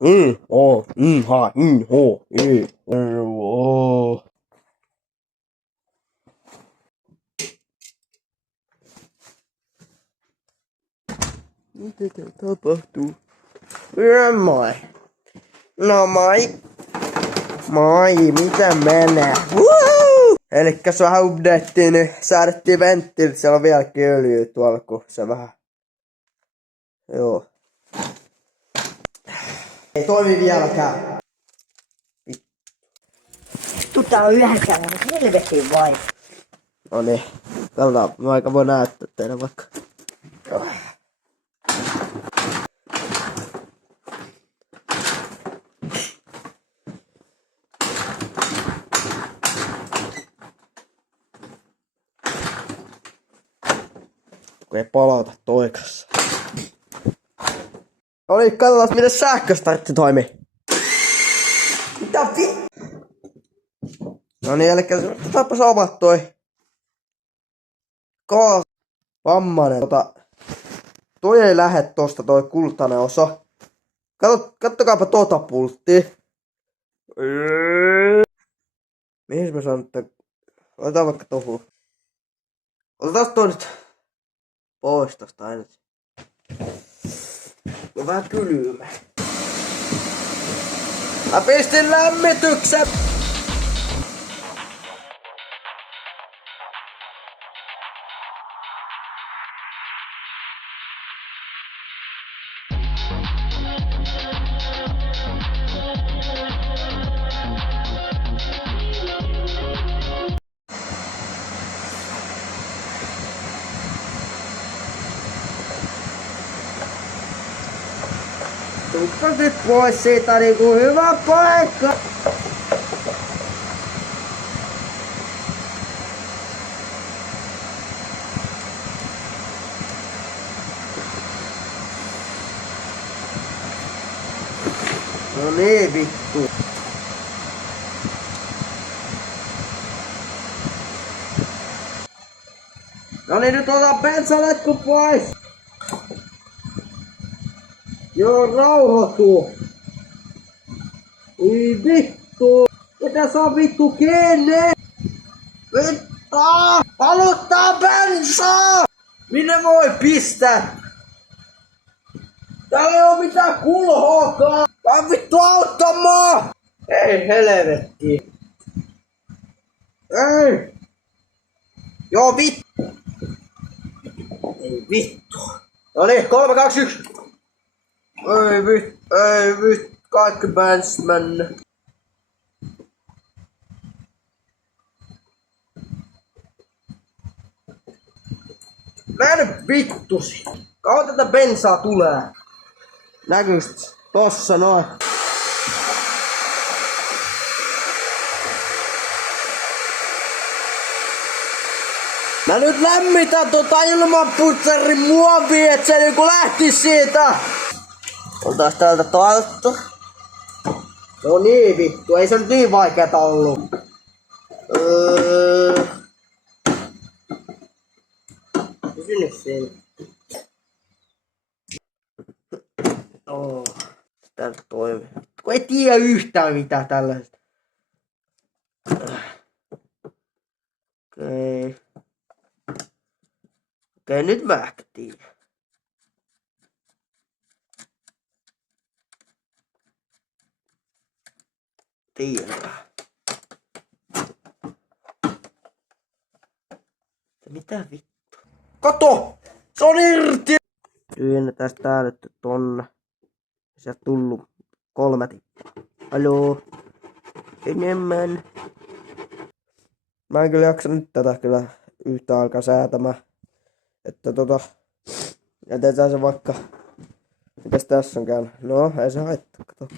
Mitä täällä tapahtuu? Moi. No moi. Moi, mitä menee? Elikkäs vähän updatetiin, niin säädettiin venttiilit, siellä on vieläkin öljyä tuolla, kun se vähän... Joo. Ei toimi vieläkään. Vittu tää on 9, helvetin vai. Noniin, katsotaan, mä aika voi näyttää teille vaikka. Kun ei palauta toikassa. Noniin, katsotaan miten sähköstartti toimii. Mitä Noniin, elikkä otetaanpas omat toi vammanen. Toi ei lähde tosta toi kultainen osa. Kattokaapa tota pulttia. Mihin mä sanon, että... Otetaan vaikka tohuu. Otetaan toi nyt pois tosta aina. On vähän kylmä. Mä pistin lämmityksen! Tuppas nyt pois siitä niinku hyvä paikka! No niin vittu. No niin, nyt ota bensaletku pois! Joo, rauhoituu. Ui vittu. Mitä sä on vittu kenne? Vittu! Paluttaa bensaa! Minne voi pistää? Täällä ei oo mitään kulhoakaan! Tää vittu auttamaan! Ei helvetti. Ei! Joo vittu! Ei vittu! Noniin, 3, 2, 1! Ei vittu, kaikki bäns mennä. Mene vittusi. Kauan tätä bensaa tulee. Näkyykö tossa noin? Mä nyt lämmitän tota ilmanputsarin muovia, et se niinku lähtis siitä. Otas täältä toalta. No niin vittu, ei se nyt niin vaikeeta ollut. Pysy nyt siinä. Täältä toimii. Kun ei tiedä yhtään mitään tällaista. Okei, nyt mä ehkä tiedän. Tiedän. Mitä vittu? Kato! Se on irti! Työnnetään täällä tonne. Sieltä tullu 3 tippaa. Haloo? Enemmän. Mä en kyllä jaksa nyt tätä kyllä yhtä aikaa säätämään. Että jätetään se vaikka... Mitäs tässä on käynyt? No, ei se haittaa, kato.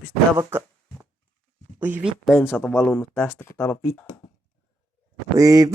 Pistää vaikka... Ui vittu, bensat on valunut tästä, kun täällä on vittu. Ui vittu!